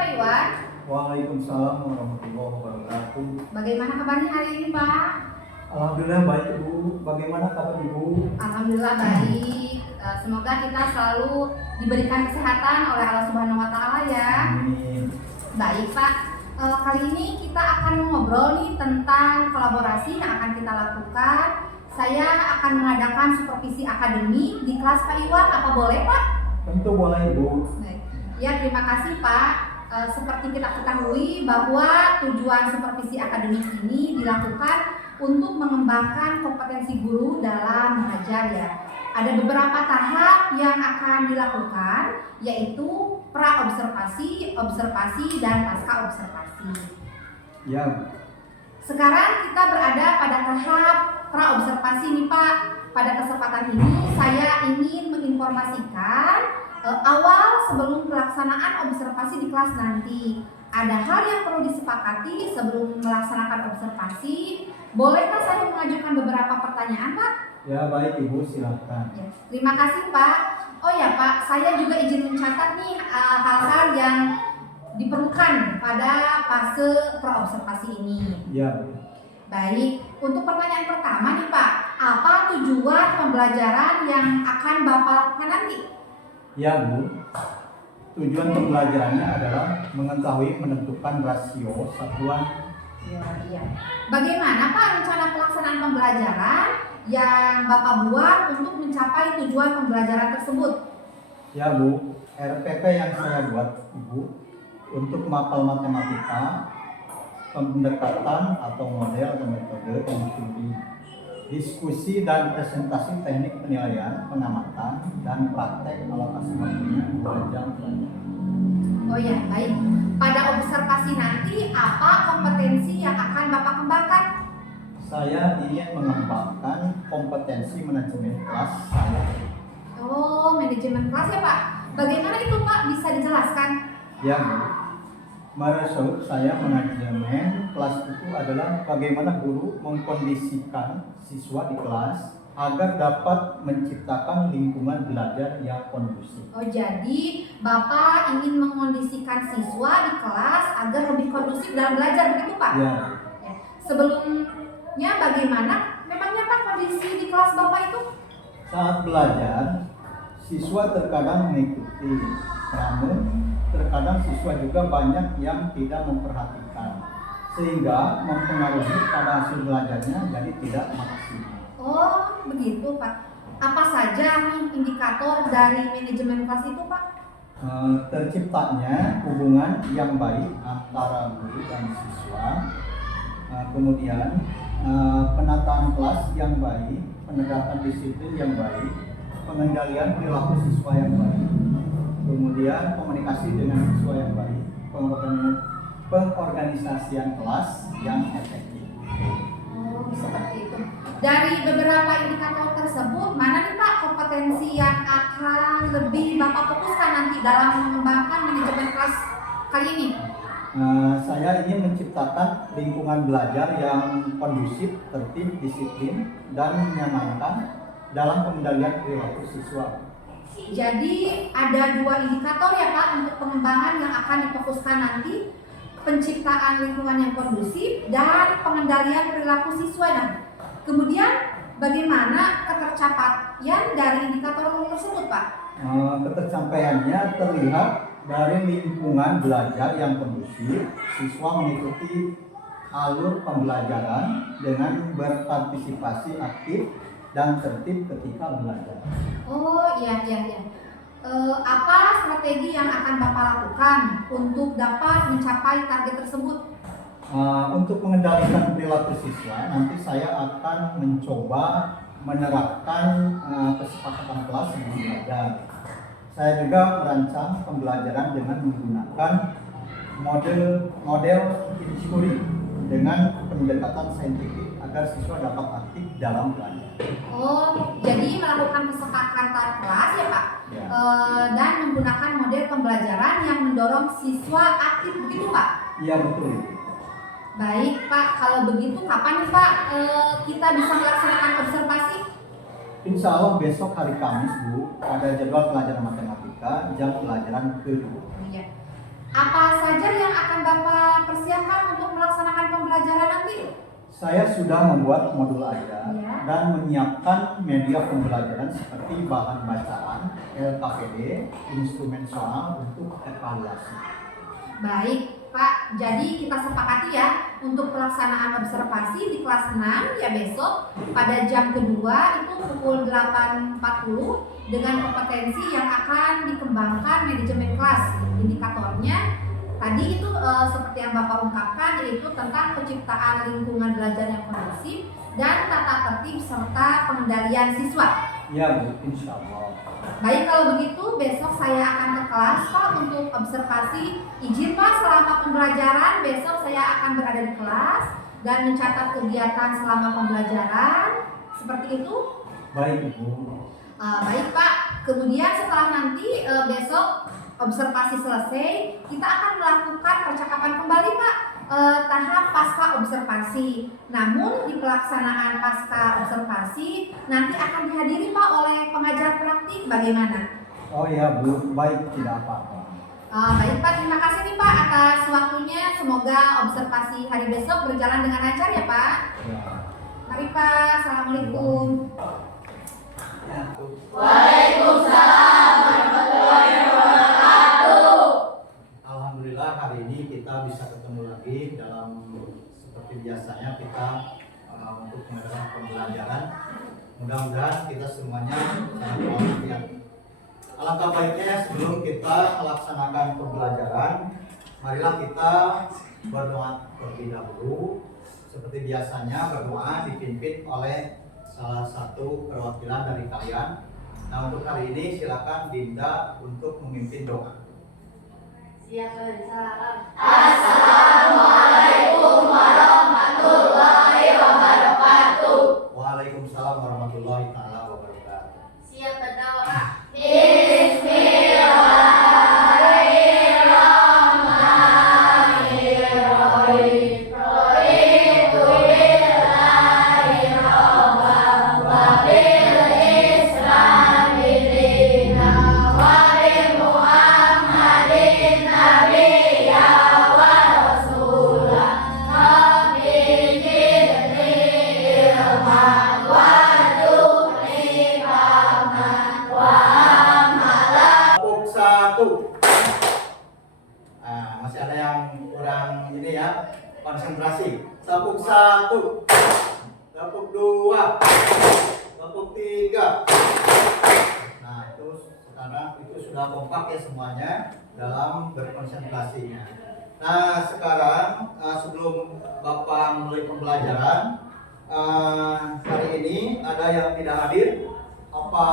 Pak Iwan. Waalaikumsalam warahmatullahi wabarakatuh. Bagaimana kabarnya hari ini, Pak? Alhamdulillah baik Ibu. Bagaimana kabar Ibu? Alhamdulillah baik. Semoga kita selalu diberikan kesehatan oleh Allah Subhanahu wa taala ya. Amin. Baik, Pak. Kali ini kita akan ngobrol nih tentang kolaborasi yang akan kita lakukan. Saya akan mengadakan supervisi akademik di kelas Pak Iwan. Apa boleh, Pak? Tentu boleh Ibu. Baik. Ya, terima kasih, Pak. Seperti kita ketahui bahwa tujuan supervisi akademik ini dilakukan untuk mengembangkan kompetensi guru dalam mengajar ya. Ada beberapa tahap yang akan dilakukan, yaitu pra-observasi, observasi, dan pasca-observasi. Ya. Sekarang kita berada pada tahap pra-observasi nih Pak. Pada kesempatan ini saya ingin menginformasikan awal sebelum pelaksanaan observasi di kelas nanti. Ada hal yang perlu disepakati sebelum melaksanakan observasi. Bolehkah saya mengajukan beberapa pertanyaan, Pak? Ya baik Ibu, silakan. Ya, terima kasih, Pak. Oh ya, Pak, saya juga izin mencatat nih hal-hal yang diperlukan pada fase pra-observasi ini. Ya. Baik, untuk pertanyaan pertama nih, Pak. Apa tujuan pembelajaran yang akan Bapak lakukan nanti? Ya Bu. Tujuan pembelajarannya adalah mengetahui menentukan rasio satuan. Ya. Bagaimana Pak rencana pelaksanaan pembelajaran yang Bapak buat untuk mencapai tujuan pembelajaran tersebut? Ya Bu, RPP yang saya buat Ibu untuk mapel matematika, pendekatan atau model atau metode studi, diskusi dan presentasi teknik penilaian, pengamatan, dan praktek alokasi waktunya 2 jam pelajaran. Oh ya, baik. Pada observasi nanti apa kompetensi yang akan Bapak kembangkan? Saya ingin mengembangkan kompetensi manajemen kelas saya. Oh, manajemen kelas ya Pak. Bagaimana itu Pak? Bisa dijelaskan? Ya Bu, menurut saya manajemen kelas itu adalah bagaimana guru mengkondisikan siswa di kelas agar dapat menciptakan lingkungan belajar yang kondusif. Oh, jadi Bapak ingin mengkondisikan siswa di kelas agar lebih kondusif dalam belajar, begitu Pak? Ya. Sebelumnya bagaimana memangnya Pak kondisi di kelas Bapak itu? Saat belajar, siswa terkadang mengikuti, namun terkadang siswa juga banyak yang tidak memperhatikan, sehingga mempengaruhi pada hasil belajarnya jadi tidak maksimal. Oh, begitu Pak. Apa saja nih indikator dari manajemen kelas itu Pak? Terciptanya hubungan yang baik antara guru dan siswa, kemudian penataan kelas yang baik, penegakan disiplin yang baik, pengendalian perilaku siswa yang baik, kemudian komunikasi dengan siswa yang baik, pengorganisasian kelas yang efektif. Oh, seperti itu. Dari beberapa indikator tersebut, mana nih Pak kompetensi yang akan lebih Bapak fokuskan nanti dalam mengembangkan manajemen kelas kali ini? Saya ingin menciptakan lingkungan belajar yang kondusif, tertib, disiplin, dan menyenangkan dalam pengendalian perilaku siswa. Jadi ada 2 indikator ya Pak untuk pengembangan yang akan difokuskan nanti, penciptaan lingkungan yang kondusif dan pengendalian perilaku siswa. Nah, kemudian bagaimana ketercapaian dari indikator tersebut Pak? Ketercapaiannya terlihat dari lingkungan belajar yang kondusif, siswa mengikuti alur pembelajaran dengan berpartisipasi aktif dan tertib ketika belajar. Oh iya. Apa strategi yang akan Bapak lakukan untuk dapat mencapai target tersebut? Untuk mengendalikan perilaku siswa, nanti saya akan mencoba menerapkan kesepakatan kelas sebelum belajar. Saya juga merancang pembelajaran dengan menggunakan model inquiry dengan pendekatan saintifik agar siswa dapat aktif dalam belajar. Oh, jadi melakukan kesepakatan kelas ya Pak? Ya. Dan menggunakan model pembelajaran yang mendorong siswa aktif, begitu Pak? Iya betul. Baik Pak, kalau begitu kapan nih Pak kita bisa melaksanakan observasi? Insya Allah besok hari Kamis Bu, ada jadwal pelajaran matematika jam pelajaran kedua. Iya. Apa saja yang akan Bapak persiapkan untuk melaksanakan pembelajaran nanti? Saya sudah membuat modul ajar Ya. dan menyiapkan media pembelajaran seperti bahan bacaan, LKPD, instrumen soal untuk evaluasi. Baik, Pak. Jadi kita sepakati ya untuk pelaksanaan observasi di kelas 6 ya besok pada jam kedua itu pukul 8.40 dengan kompetensi yang akan dikembangkan manajemen kelas. Indikatornya tadi itu seperti yang Bapak ungkapkan yaitu tentang penciptaan lingkungan belajar yang kondusif dan tata tertib serta pengendalian siswa. Ya Bu, insya Allah. Baik, kalau begitu besok saya akan ke kelas Pak untuk observasi. Izin Pak, selama pembelajaran besok saya akan berada di kelas dan mencatat kegiatan selama pembelajaran. Seperti itu? Baik Ibu. Baik Pak, kemudian setelah nanti besok observasi selesai, kita akan melakukan percakapan kembali Pak, tahap pasca observasi. Namun di pelaksanaan pasca observasi nanti akan dihadiri Pak oleh pengajar praktik. Bagaimana? Oh ya Bu, baik, tidak apa-apa. Baik Pak, terima kasih nih Pak atas waktunya. Semoga observasi hari besok berjalan dengan lancar ya Pak. Ya. Mari Pak, Assalamualaikum. Alhamdulillah hari ini kita bisa ketemu lagi dalam seperti biasanya kita untuk mengadakan pembelajaran. Mudah-mudahan kita semuanya sangat berbahagia. Alangkah baiknya sebelum kita melaksanakan pembelajaran, marilah kita berdoa terlebih dahulu. Seperti biasanya berdoa dipimpin oleh salah satu perwakilan dari kalian. Nah untuk hari ini silakan Dinda untuk memimpin doa. Assalamualaikum warahmatullahi wabarakatuh. Waalaikumsalam warahmatullahi taala wabarakatuh. Siap berdoa. Bismillahirrahmanirrahim. Raditu billahi rabban wa bil islami dinan wa bi Muhammadin nabiyya wa rasulah. Rabbi zidni ilman warzuqni fahman wa amalan. Tepuk satu. Nah, masih ada yang kurang ini ya, konsentrasi. Tepuk satu. Tepuk dua. Tepuk tiga. Nah itu sekarang itu sudah kompak ya semuanya dalam berkonsentrasinya. Nah sekarang sebelum Bapak mulai pembelajaran hari ini ada yang tidak hadir. Apa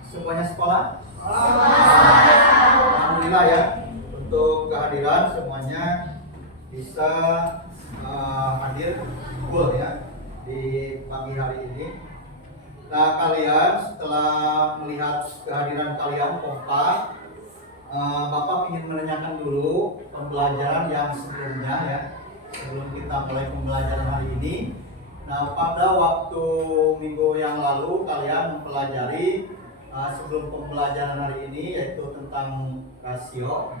semuanya sekolah? Alhamdulillah ya untuk kehadiran semuanya bisa hadir full ya di pagi hari ini. Nah kalian setelah melihat kehadiran kalian kompak, Bapak ingin menanyakan dulu pembelajaran yang sebelumnya ya, sebelum kita mulai pembelajaran hari ini. Nah pada waktu minggu yang lalu kalian mempelajari sebelum pembelajaran hari ini yaitu tentang rasio.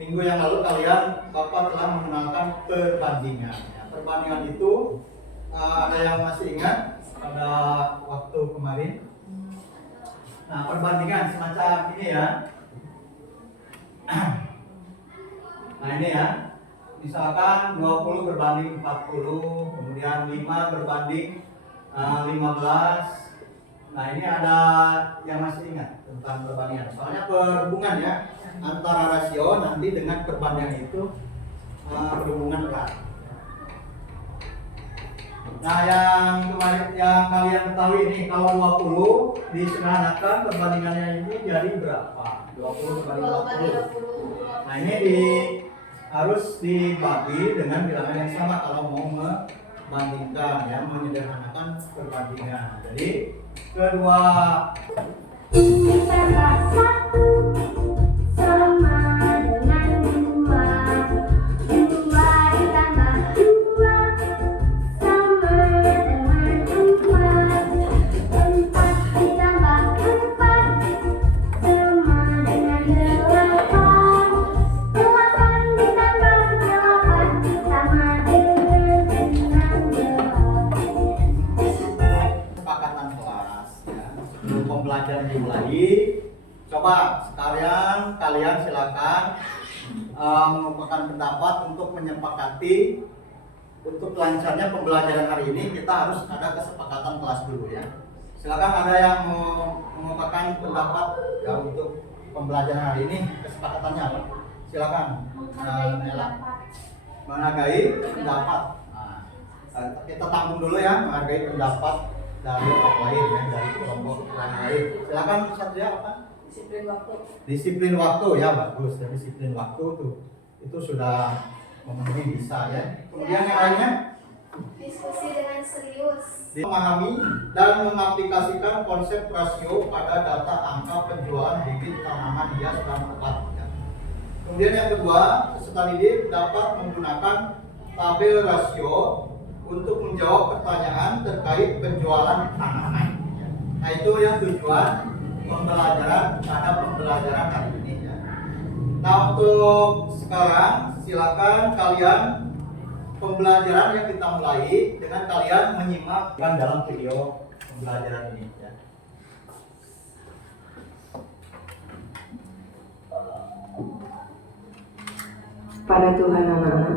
Minggu yang lalu kalian Bapak telah mengenalkan perbandingan. Perbandingan itu ada yang masih ingat pada waktu kemarin? Nah perbandingan semacam ini ya. Nah ini ya, misalkan 20 berbanding 40, kemudian 5 berbanding 15. Nah ini ada yang masih ingat tentang perbandingan. Soalnya berhubungan ya antara rasio nanti dengan perbandingan itu berhubungan erat. Nah yang kemarin yang kalian ketahui ini kalau 20 disederhanakan perbandingannya ini jadi berapa? 20 berbanding 20. Nah ini harus dibagi dengan bilangan yang sama kalau mau membandingkan ya, menyederhanakan perbandingan. Jadi kedua Ditambah satu sama dengan dua. Dua ditambah dua sama dengan empat. Empat ditambah empat sama dengan delapan. kalian silakan mengumpulkan pendapat untuk menyepakati untuk lancarnya pembelajaran hari ini. Kita harus ada kesepakatan kelas dulu ya. Silakan ada yang mengumpulkan pendapat ya untuk pembelajaran hari ini. Kesepakatannya apa? Silakan. Nela. Menghargai pendapat. Nah, kita tampung dulu ya, menghargai pendapat dari orang lain ya, dari kelompok orang lain. Silakan Satria apa? Disiplin waktu. Disiplin waktu ya, bagus. Ya, disiplin waktu tuh itu sudah memenuhi bisa ya. Kemudian yang lainnya, Diskusi dengan serius. memahami dan mengaplikasikan konsep rasio pada data angka penjualan bibit tanaman hias dan obat. Ya. Kemudian yang kedua, peserta didik dapat menggunakan tabel rasio untuk menjawab pertanyaan terkait penjualan tanaman. Ya. Nah itu yang tujuan pembelajaran pada pembelajaran hari ini ya. Nah untuk sekarang silakan kalian pembelajaran yang kita mulai dengan kalian menyimak dalam video pembelajaran ini ya. Pada Tuhan anak-anak,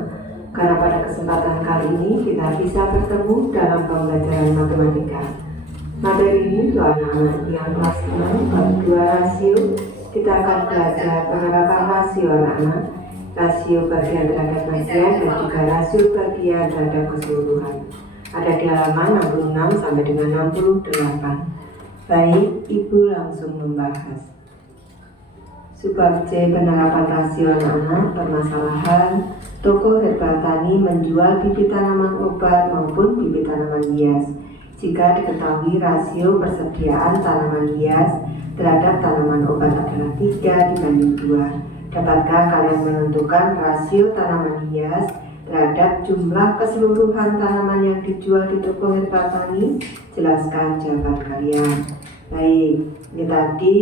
karena pada kesempatan kali ini kita bisa bertemu dalam pembelajaran matematika. Materi ini untuk anak-anak yang kelas 6 bab 2 rasio. Kita akan belajar penerapan rasio anak-anak, rasio bagian terhadap bagian dan juga rasio bagian terhadap keseluruhan. Ada di halaman 66 sampai dengan 68. Baik, Ibu langsung membahas. Subbab C penerapan rasio anak-anak, permasalahan toko herbal tani menjual bibit tanaman obat maupun bibit tanaman hias. Jika diketahui rasio persediaan tanaman hias terhadap tanaman obat adalah 3:2, dapatkah kalian menentukan rasio tanaman hias terhadap jumlah keseluruhan tanaman yang dijual di toko herbal tani? Jelaskan jawaban kalian. Baik, ini tadi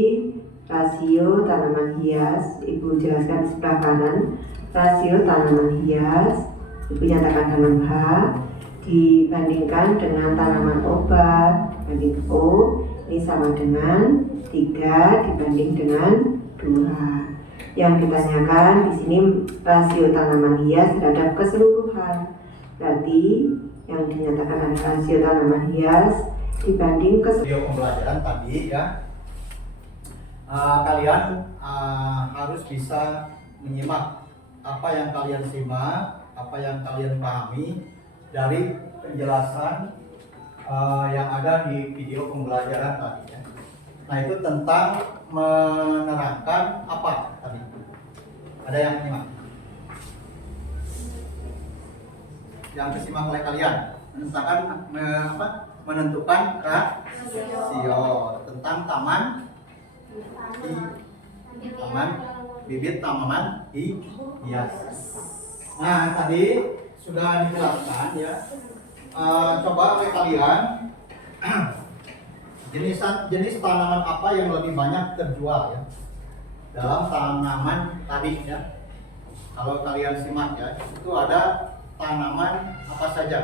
rasio tanaman hias. Ibu jelaskan di sebelah kanan. Rasio tanaman hias, Ibu nyatakan dalam H, dibandingkan dengan tanaman obat, banding O, ini sama dengan 3 dibanding dengan 2. Yang ditanyakan di sini rasio tanaman hias terhadap keseluruhan. Berarti yang dinyatakan adalah rasio tanaman hias dibanding keseluruhan. Video pembelajaran tadi ya. Kalian harus bisa menyimak apa yang kalian simak, apa yang kalian pahami dari penjelasan yang ada di video pembelajaran tadi ya. Nah itu tentang menerangkan apa tadi? Ada yang menyimak? Yang disimak oleh kalian menentukan rasio tentang taman bibit tanaman hias. Nah tadi sudah dijelaskan ya. Coba oleh kalian jenis tanaman apa yang lebih banyak terjual ya dalam tanaman tadi ya. Kalau kalian simak ya, itu ada tanaman apa saja.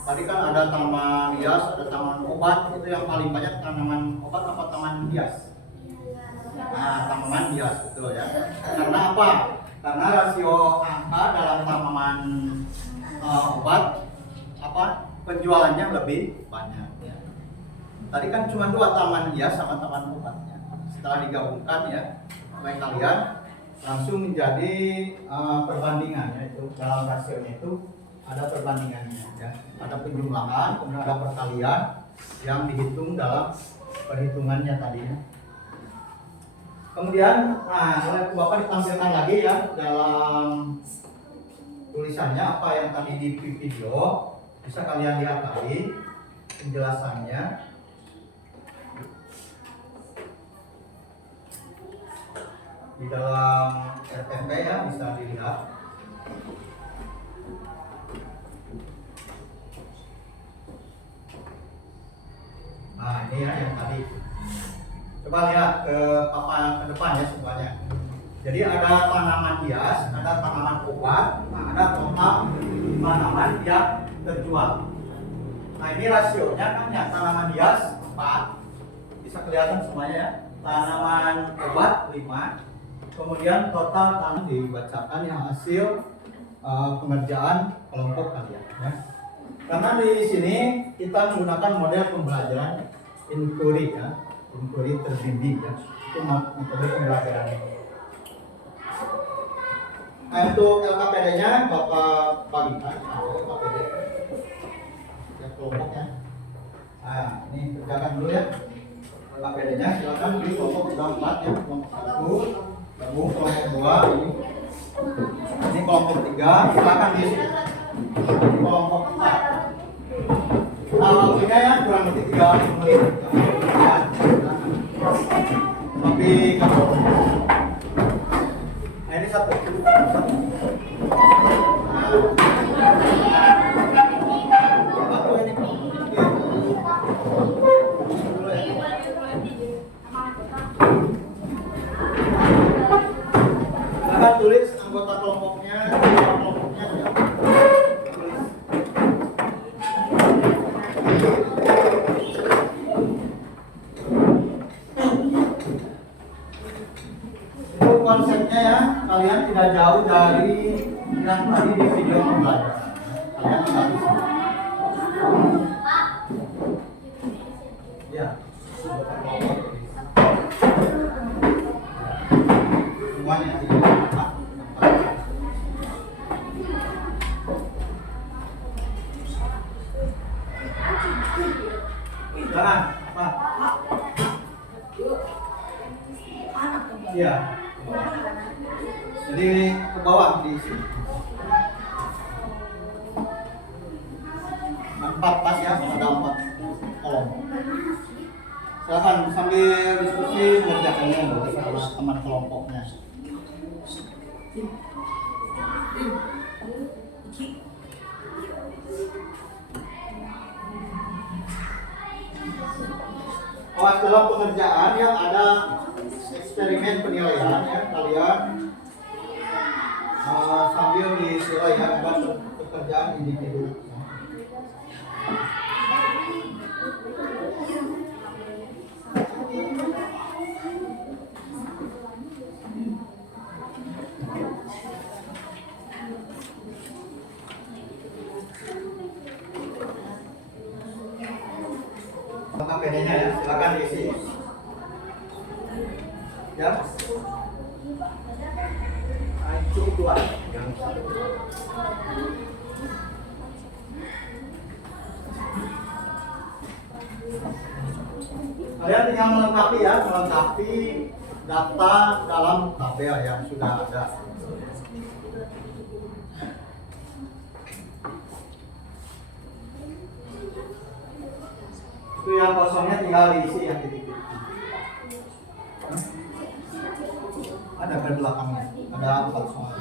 Tadi kan ada tanaman hias, ada tanaman obat. Itu yang paling banyak tanaman obat apa tanaman hias? Nah, tanaman hias betul ya. Karena apa? Karena rasio angka dalam tanaman obat penjualannya lebih banyak ya. Tadi kan cuma 2 tanaman hias sama tanaman obatnya. Setelah digabungkan ya oleh kalian langsung menjadi perbandingan ya, itu dalam rasionya itu ada perbandingannya ya. Ada penjumlahan, kemudian ada perkalian yang dihitung dalam perhitungannya tadi ya. Kemudian oleh Bapak ditampilkan lagi ya dalam tulisannya apa yang tadi di video, bisa kalian lihat tadi penjelasannya. Di dalam RPP ya bisa dilihat. Nah ini ya yang tadi. Coba lihat ke papan ke depan ya semuanya. Jadi ada tanaman hias, ada tanaman obat, ada total tanaman yang terjual. Nah ini rasionya kan ya tanaman hias 4, bisa kelihatan semuanya ya. tanaman obat 5. Kemudian total tanam dibacakan yang hasil pengerjaan kelompok kalian ya. Karena di sini kita menggunakan model pembelajaran inquiry ya, inquiry terbimbing ya. Itu metode pembelajaran. Nah, untuk LKPD-nya Bapak bagikan LKPD ya, kelompoknya. Nah, ini kerjakan dulu ya. LKPD-nya silakan di kelompok 4 ya, kelompok 1 gabung kelompok 2 ini. Ini kelompok 3 silakan di kelompok 4. Nah, waktunya ya kurang lebih 3 menit. Ya, tapi kalau nah, ini satu. Satu ini. Silakan tulis anggota kelompoknya, kelompoknya ya. Tulis. Itu konsepnya ya, kalian tidak jauh dari yang tadi di video pembelajaran. Kalian tinggal di sini. Ya, anggota kelompok. Semuanya di tempat. Jangan, Pak. Iya. Jadi ke bawah di sini. 4 pas ya, ada 4 kolom. Silakan sambil diskusi mengerjakannya sama teman kelompoknya. Awas dalam pengerjaan yang ada eksperimen penilaian ya, kalian sambil disilai ya, buat pekerjaan individu. KPD-nya ya, silakan diisi. Ya. Cukup tua. Kalian tinggal melengkapi ya, melengkapi data dalam tabel yang sudah ada. Itu yang kosongnya tinggal diisi yang titik-titik. Ada ke belakangnya, ada 4 soal.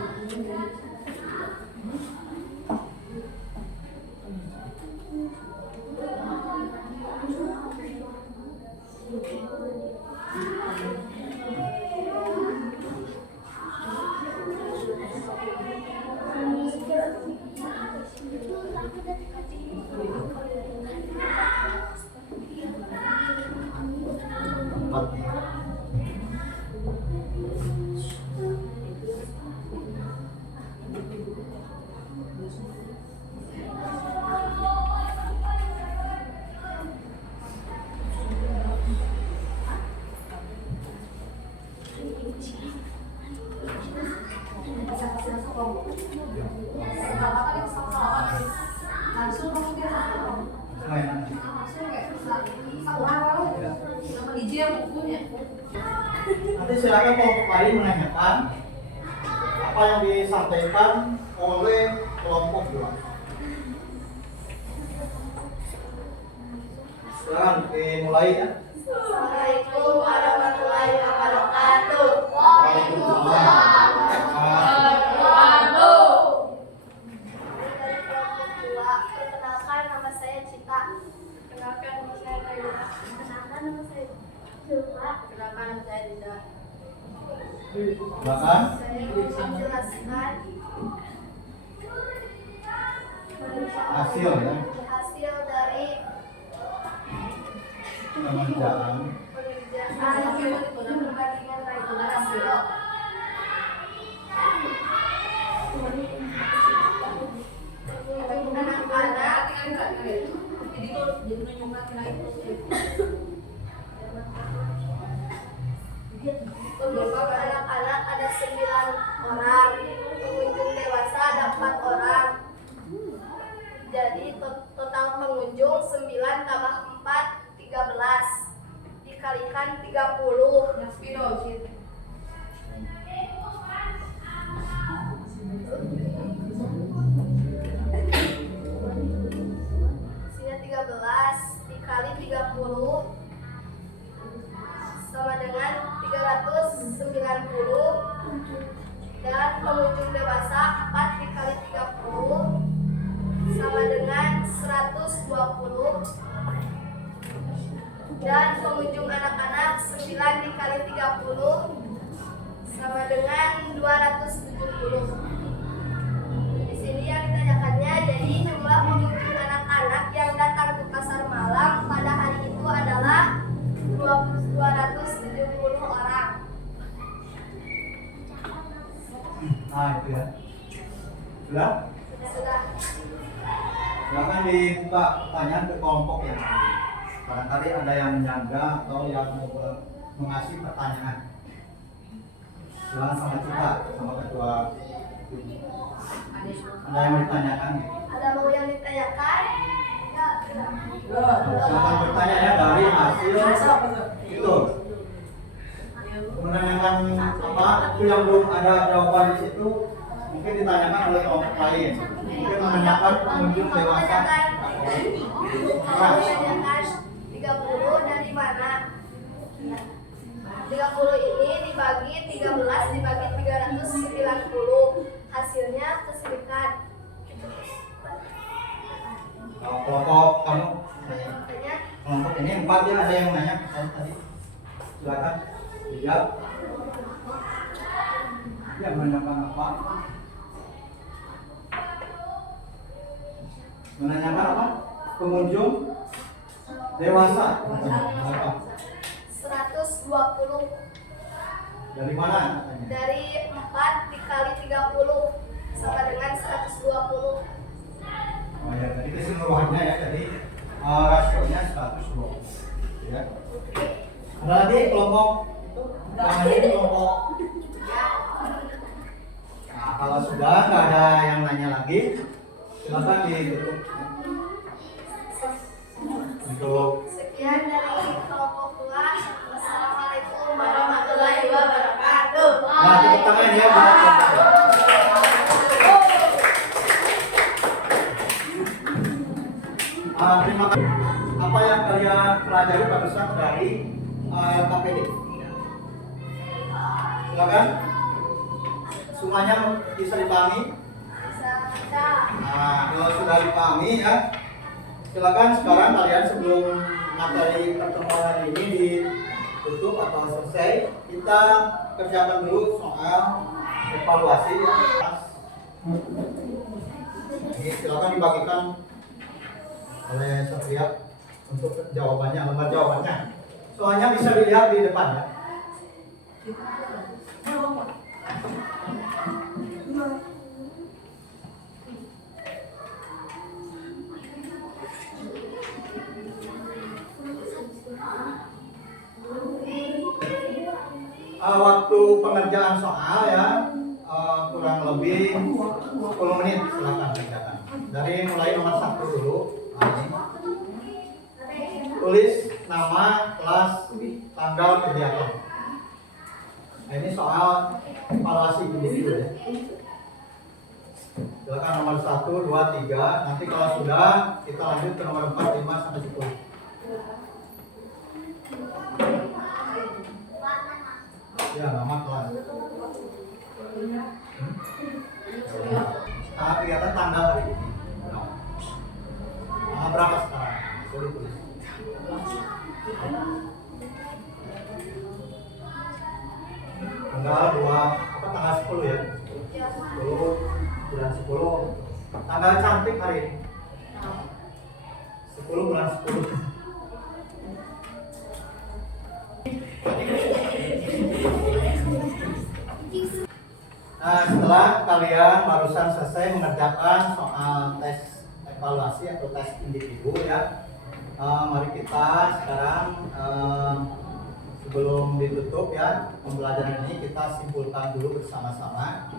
Nanti silakan kelompok lain menanyakan apa yang disampaikan oleh kelompok 2. Silakan dimulai ya. Assalamualaikum warahmatullahi wabarakatuh. Waalaikumsalam. Perkenalkan nama saya Cita. Perkenalkan nama saya Kayla. Perkenalkan nama saya Julfa. Perkenalkan nama saya Dinda. Silakan. Saya menjelaskan Hasil ya. hasil dari Pengerjaan. pengerjaan Rasio. Pengunjung anak-anak ada 9 orang, pengunjung dewasa ada 4 orang. Jadi total pengunjung 9 tambah 4 13 dikalikan 30. Sini 13 dikali 30 sama dengan 390, dan pengunjung dewasa 4 dikali 30 sama dengan 120, dan pengunjung anak-anak 9 dikali 30 sama dengan 270. Di sini yang ditanyakannya, jadi jumlah pengunjung anak-anak yang datang ke pasar malam pada hari itu adalah 270 orang. Nah itu ya. Sudah? Sudah. Silakan dibuka pertanyaan ke kelompok yang lain. Barangkali ada yang menyangga atau yang mau mengasih pertanyaan. Silakan sama kita, sama ketua. Ada yang mau ditanyakan? Ada mau yang ditanyakan? Silakan bertanya ya dari hasil itu. Menanyakan apa itu yang belum ada jawaban di situ, mungkin ditanyakan oleh kelompok lain. Mungkin menanyakan pengunjung dewasa. Menanyakan 30 dari mana? 30 ini dibagi 13 dibagi 390, hasilnya kesekian. Kelompok kamu, Makanya kelompok ini 4 ya, ada yang nanya tadi. Silakan dijawab. Ya, menanyakan apa? Menanyakan apa? Pengunjung dewasa. Apa? 120 Dari mana katanya? dari 4 dikali 30 sama dengan 120. Oh ya, tadi keseluruhannya ya, jadi rasionya 120. Ya. Ada lagi kelompok itu? Yang ini kelompok. Nah, kalau sudah nggak ada yang nanya lagi, silakan ditutup. Untuk Sekian dari kelompok 2. Wassalamualaikum warahmatullahi wabarakatuh. nah, tepuk tangan ya buat terima kasih. Apa yang kalian pelajari barusan dari LKPD? Silakan. Semuanya bisa dipahami? Bisa. Nah, kalau sudah dipahami ya, silakan sekarang kalian sebelum materi pertemuan hari ini ditutup atau selesai, kita kerjakan dulu soal evaluasi ya. Ini silakan dibagikan oleh Satria untuk jawabannya, lembar jawabannya. Soalnya bisa dilihat di depan ya. Waktu pengerjaan soal ya kurang lebih 10 menit, silakan kerjakan. Dari mulai nomor 1 dulu. Tulis nama, kelas, tanggal kegiatan. Nah, ini soal evaluasi individu ya. Silakan nomor 1, 2, 3. Nanti kalau sudah kita lanjut ke nomor 4, 5 sampai 10. Ya, nama kelas. Nah, kegiatan tanggal hari ini. Nah, berapa sekarang? Boleh tulis. Tanggal 2, apa tanggal 10 ya? 10 bulan 10. Tanggal cantik hari ini. 10 bulan 10. Nah, setelah kalian barusan selesai mengerjakan soal tes evaluasi atau tes individu ya, mari kita sekarang sebelum ditutup ya pembelajaran ini kita simpulkan dulu bersama-sama.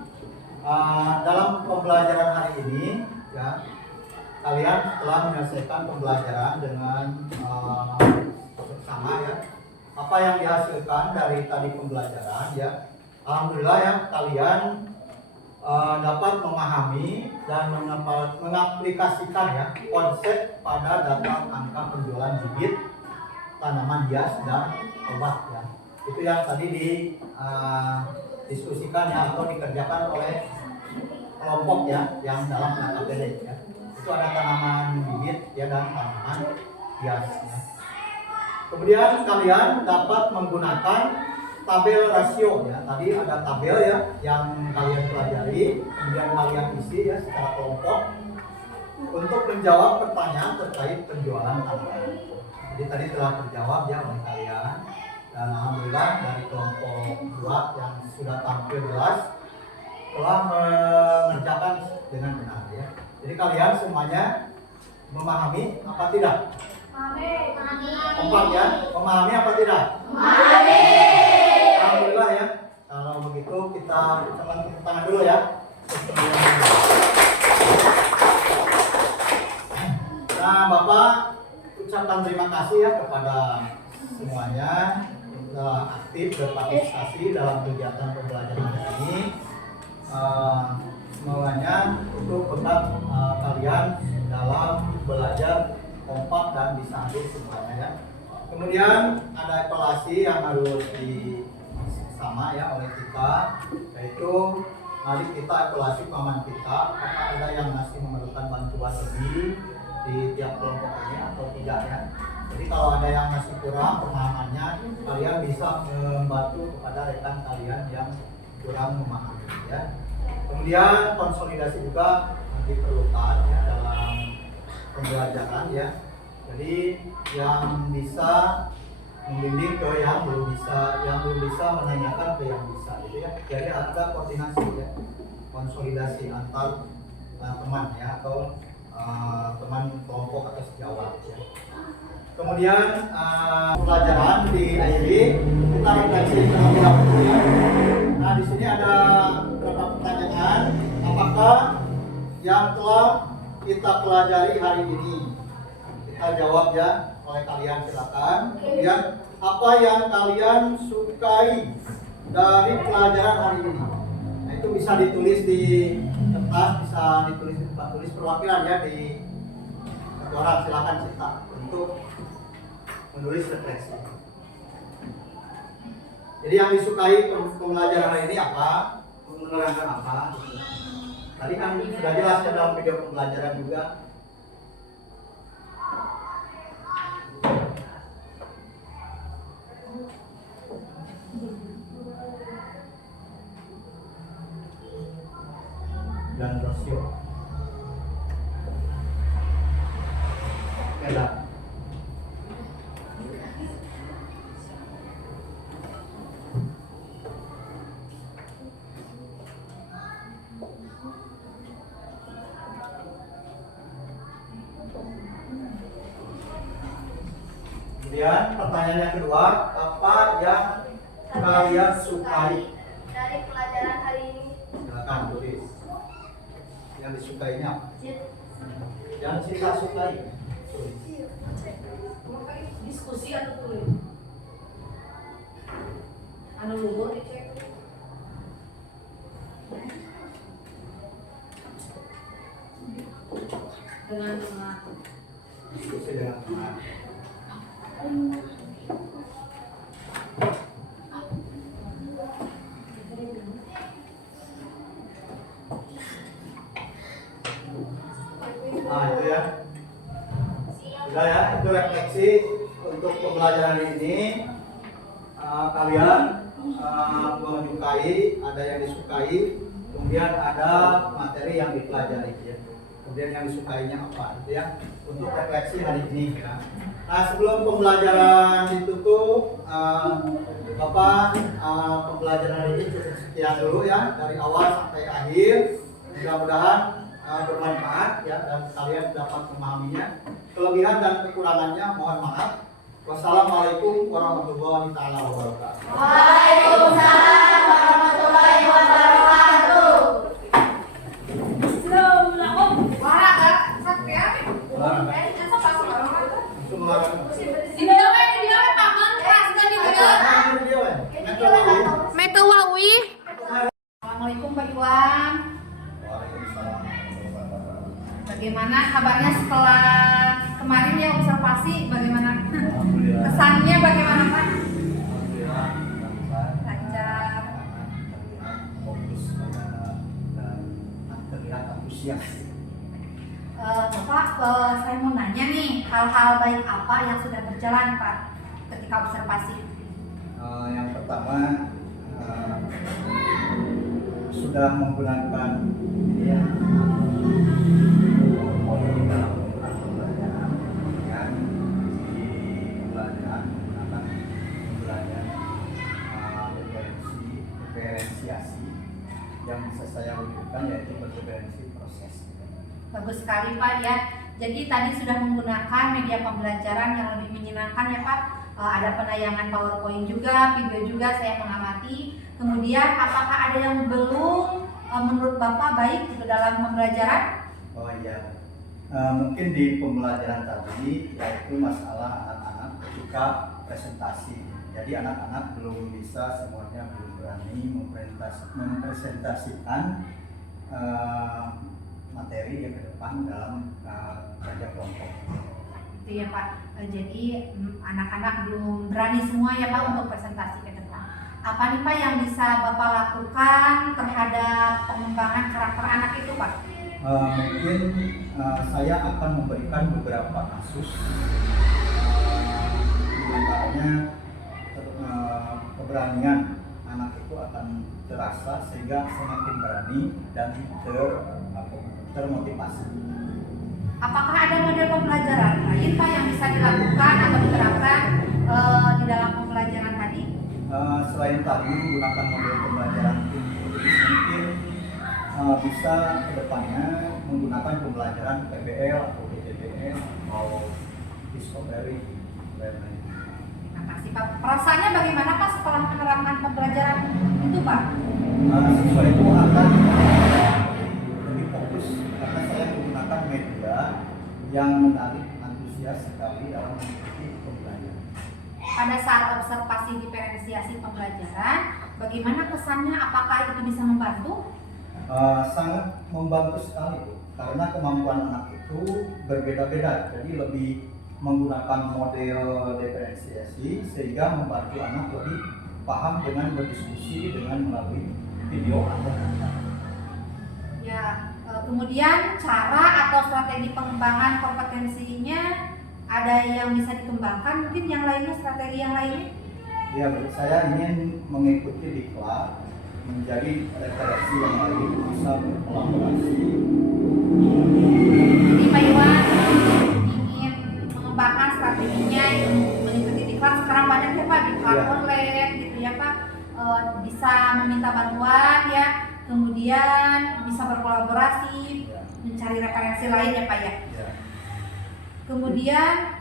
Dalam pembelajaran hari ini ya, kalian telah menyelesaikan pembelajaran dengan bersama ya. Apa yang dihasilkan dari tadi pembelajaran ya, alhamdulillah ya kalian dapat memahami dan mengaplikasikan ya konsep pada data angka penjualan bibit tanaman hias dan obat ya. Itu yang tadi diskusikan ya atau dikerjakan oleh kelompok ya yang dalam KPD ya. Itu ada tanaman bibit ya dan tanaman hias ya. Kemudian kalian dapat menggunakan tabel rasio ya. Tadi ada tabel ya yang kalian pelajari, kemudian kalian isi ya secara kelompok untuk menjawab pertanyaan terkait penjualan tanaman. Jadi tadi telah terjawab ya oleh kalian. Dan alhamdulillah dari kelompok 2 yang sudah tampil jelas telah mengerjakan dengan benar ya. Jadi kalian semuanya memahami apa tidak? Kompak ya, memahami apa tidak? Memahami. Alhamdulillah ya. Kalau begitu kita ucapkan tepuk tangan dulu ya. Nah, Bapak ucapkan terima kasih ya kepada semuanya yang telah aktif berpartisipasi dalam kegiatan pembelajaran hari ini. Semuanya untuk berkat kalian dalam belajar kompak dan bisa hadir semuanya ya. Kemudian ada evaluasi yang harus sama ya oleh kita, yaitu mari kita evaluasi pemahaman kita apakah ada yang masih memerlukan bantuan lebih di tiap kelompok ini atau tidak ya. Jadi kalau ada yang masih kurang pemahamannya, kalian bisa membantu kepada rekan kalian yang kurang memahami ya. Kemudian konsolidasi juga diperlukan ya dalam pembelajaran ya. Jadi yang bisa membimbing ke yang belum bisa menanyakan ke yang bisa gitu ya. Jadi ada koordinasi ya, konsolidasi antar teman ya atau teman kelompok atau sejawat ya. Kemudian pelajaran diakhiri kita refleksi terlebih dahulu ya. Nah di sini ada beberapa pertanyaan. Apakah yang telah kita pelajari hari ini? Kita jawab ya oleh kalian silakan. Kemudian apa yang kalian sukai dari pelajaran hari ini? Nah itu bisa ditulis di kertas, bisa ditulis di tempat tulis perwakilan ya di orang silakan cetak untuk menulis refleksi. Jadi yang disukai pembelajaran hari ini apa? Menerangkan apa? Tadi kan sudah jelas ya dalam video pembelajaran juga. Dan rasio. Beda. Kemudian pertanyaan yang kedua, apa yang kalian sukai dari pelajaran hari ini? silakan tulis. Yang disukainya apa? Yang tidak sukai tulis. Diskusi atau tulis? Anu luhur dicek. Dengan teman. Diskusi dengan teman. Nah itu ya, sudah ya, itu refleksi untuk pembelajaran ini. Kalian menyukai, ada yang disukai, kemudian ada materi yang dipelajari ya. Kemudian yang disukainya apa gitu ya, untuk refleksi hari ini ya. Nah, sebelum pembelajaran ditutup, Bapak, pembelajaran ini cukup sekian dulu ya, dari awal sampai akhir. Mudah-mudahan bermanfaat ya dan kalian dapat memahaminya. Kelebihan dan kekurangannya mohon maaf. Wassalamualaikum warahmatullahi wabarakatuh. Waalaikumsalam warahmatullahi wabarakatuh. Wah, agak sakit ya. Itu melarang. Di dia paman kelas dan di Meto Wawi. Assalamualaikum Pak Iwan. Waalaikumsalam. Bagaimana kabarnya setelah kemarin ya observasi? Bagaimana Alhamdulillah. kesannya? Bagaimana Pak? Alhamdulillah. Lancar. Terlihat fokus dan terlihat antusias. Bapak, saya mau nanya nih, hal-hal baik apa yang sudah berjalan Pak ketika observasi? Yang pertama sudah menggunakan ya, model dalam pembelajaran yang di pembelajaran menggunakan pembelajaran diferensiasi yang bisa saya wujudkan yaitu berdiferensi proses. Bagus sekali Pak ya. Jadi tadi sudah menggunakan media pembelajaran yang lebih menyenangkan ya Pak. Ada penayangan PowerPoint juga, video juga saya mengamati. Kemudian apakah ada yang belum menurut Bapak baik itu dalam pembelajaran? Oh iya, mungkin di pembelajaran tadi yaitu masalah anak-anak ketika presentasi. Jadi anak-anak belum bisa semuanya belum berani mempresentasikan materi yang ke depan dalam kerja kelompok. Itu ya Pak. Jadi anak-anak belum berani semua ya Pak untuk presentasi ke depan. Apa nih Pak yang bisa Bapak lakukan terhadap pengembangan karakter anak itu Pak? Mungkin saya akan memberikan beberapa kasus, antaranya keberanian anak itu akan terasa sehingga semakin berani dan termotivasi. Apakah ada model pembelajaran lain Pak yang bisa dilakukan atau diterapkan di dalam pembelajaran tadi? Selain tadi menggunakan model pembelajaran mungkin bisa kedepannya menggunakan pembelajaran PBL atau BTBL atau Discovery Learning. Terima kasih Pak. Perasaannya bagaimana Pak setelah menerapkan pembelajaran itu Pak? Siswa itu akan lebih fokus karena saya menggunakan media yang menarik antusias sekali dalam mengikuti pembelajaran. Pada saat observasi diferensiasi pembelajaran, bagaimana kesannya? Apakah itu bisa membantu? Sangat membantu sekali Bu, karena kemampuan anak itu berbeda-beda, jadi lebih menggunakan model diferensiasi sehingga membantu anak lebih paham dengan berdiskusi dengan melalui video atau kata. Ya, kemudian cara atau strategi pengembangan kompetensinya ada yang bisa dikembangkan, mungkin yang lainnya, strategi yang lainnya? Ya, saya ingin mengikuti diklat menjadi referensi yang lain, bisa berkolaborasi. Jadi Pak Iwan ingin mengembangkan strateginya mengikuti diklat. Sekarang banyak ya Pak diklat online gitu ya Pak, bisa meminta bantuan ya, kemudian bisa berkolaborasi, mencari referensi lain ya Pak ya. Kemudian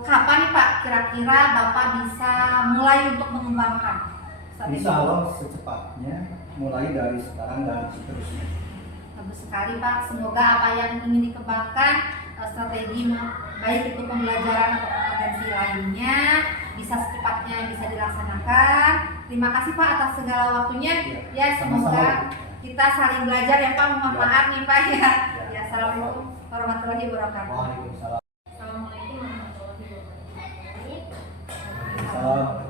kapan nih Pak kira-kira Bapak bisa mulai untuk mengembangkan strategi? Insya Allah secepatnya, mulai dari sekarang dan seterusnya. Bagus sekali Pak, semoga apa yang ingin dikembangkan, strategi baik itu pembelajaran atau kompetensi lainnya bisa secepatnya bisa dilaksanakan. Terima kasih Pak atas segala waktunya. Ya, semoga kita saling belajar ya Pak, mohon maaf nih Pak ya. Ya, assalamualaikum warahmatullahi wabarakatuh. Waalaikumsalam. Assalamualaikum warahmatullahi wabarakatuh. Waalaikumsalam.